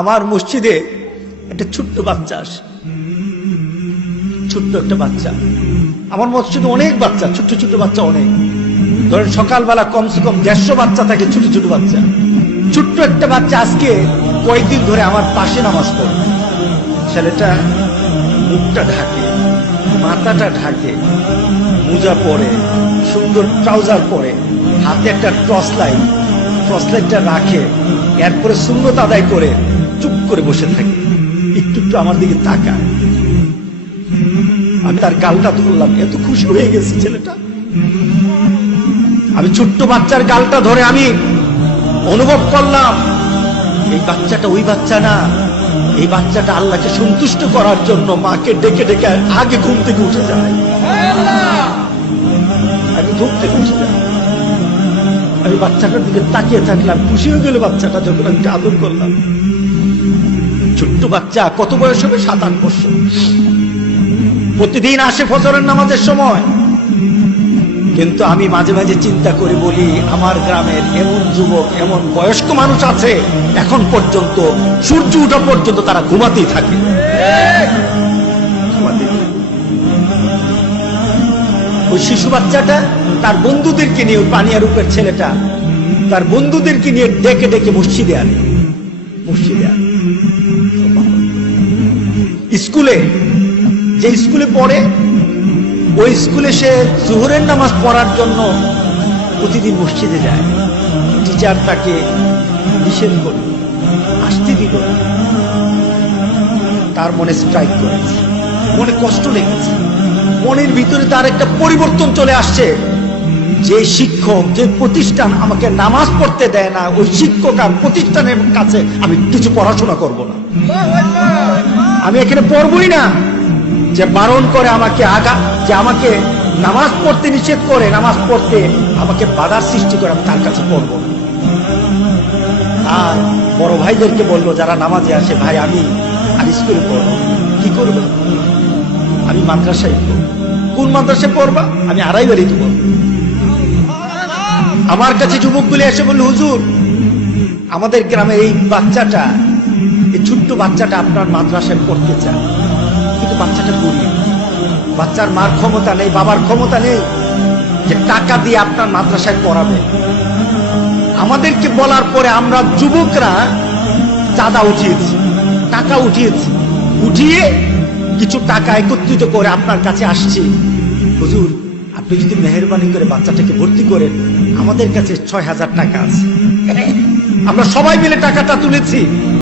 আমার মসজিদে একটা ছোট্ট বাচ্চা আসে, ছোট্ট একটা বাচ্চা। আমার মসজিদে অনেক বাচ্চা, ছোট্ট ছোট্ট বাচ্চা অনেক, ধরেন সকালবেলা কমসে কম 150 বাচ্চা থাকে, ছোট ছোট বাচ্চা। ছোট্ট একটা বাচ্চা আজকে কয়েকদিন ধরে আমার পাশে নামাজ পড়ে। ছেলেটা মুখটা ঢাকে, মাথাটা ঢাকে, মোজা পরে, সুন্দর ট্রাউজার পরে, হাতে একটা টর্চ লাইটটা রাখে, এরপরে সুন্নত আদায় করে চুপ করে বসে থাকে, একটু একটু আমার দিকে তাকায়। আমি তার গালটা ধরলাম, এত খুশি হয়ে গেছে ছেলেটা। আমি ছোট্ট বাচ্চার গালটা ধরে আমি অনুভব করলাম এই বাচ্চাটা ওই বাচ্চা না, এই বাচ্চাটা আল্লাহকে সন্তুষ্ট করার জন্য মাকে ডেকে ডেকে আগে ঘুম থেকে উঠে যায়। আমি ঘুম থেকে উঠে যাই, আমি বাচ্চাটার দিকে তাকিয়ে থাকলাম, খুশি হয়ে গেল বাচ্চাটা যখন আমি আদর করলাম। ছোট্ট বাচ্চা, কত বয়স হবে? 7-8 বছর। প্রতিদিন আসে ফজরের নামাজের সময়। কিন্তু আমি মাঝে মাঝে চিন্তা করে বলি, আমার গ্রামের এমন যুবক, এমন বয়স্ক মানুষ আছে এখন পর্যন্ত সূর্য ওঠা পর্যন্ত তারা ঘুমাতেই থাকে। ওই শিশু বাচ্চাটা তার বন্ধুদেরকে নিয়ে, ওই পানিয়ারূপের ছেলেটা তার বন্ধুদেরকে নিয়ে ডেকে ডেকে মসজিদে আনে। স্কুলে, যে স্কুলে পড়ে, ওই স্কুলে সে জোহরের নামাজ পড়ার জন্য প্রতিদিন মসজিদে যায়। টিচার তাকে নিষেধ করে, আসতে দিল। তার মনে স্ট্রাইক করেছে, মনে কষ্ট লেগেছে, মনের ভিতরে তার একটা পরিবর্তন চলে আসছে। যে শিক্ষক, যে প্রতিষ্ঠান আমাকে নামাজ পড়তে দেয় না, ওই শিক্ষক আর প্রতিষ্ঠানের কাছে আমি কিছু পড়াশোনা করব না, আমি এখানে পড়বই না। যে বারণ করে আমাকে যে আমাকে নামাজ পড়তে নিষেধ করে, নামাজ পড়তে আমাকে বাধার সৃষ্টি করে, আমি তার কাছে পড়ব না। আর বড় ভাইদেরকে বললো যারা নামাজে আসে, ভাই আমি আর স্কুলে পড়ব। কি করবো? আমি মাদ্রাসায় পড়ব। কোন মাদ্রাসায় পড়বা? আমি আড়াইবাড়িতে পড়ব। আমার কাছে যুবকগুলি এসে বলল, হুজুর আমাদের গ্রামের এই বাচ্চাটা, এই ছোট্ট বাচ্চাটা আপনার মাদ্রাসায় পড়তে চায়, কিন্তু বাচ্চাটা গরিব, বাচ্চার মার ক্ষমতা নেই, বাবার ক্ষমতা নেই যে টাকা দিয়ে আপনার মাদ্রাসায় পড়াবে। আমাদেরকে বলার পরে আমরা যুবকরা চাঁদা উঠিয়েছি, টাকা উঠিয়ে কিছু টাকা একত্রিত করে আপনার কাছে আসছি। হুজুর আপনি যদি মেহেরবানি করে বাচ্চাটাকে ভর্তি করেন, আমাদের কাছে 6000 টাকা আছে। আমরা সবাই মিলে টাকাটা তুলেছি।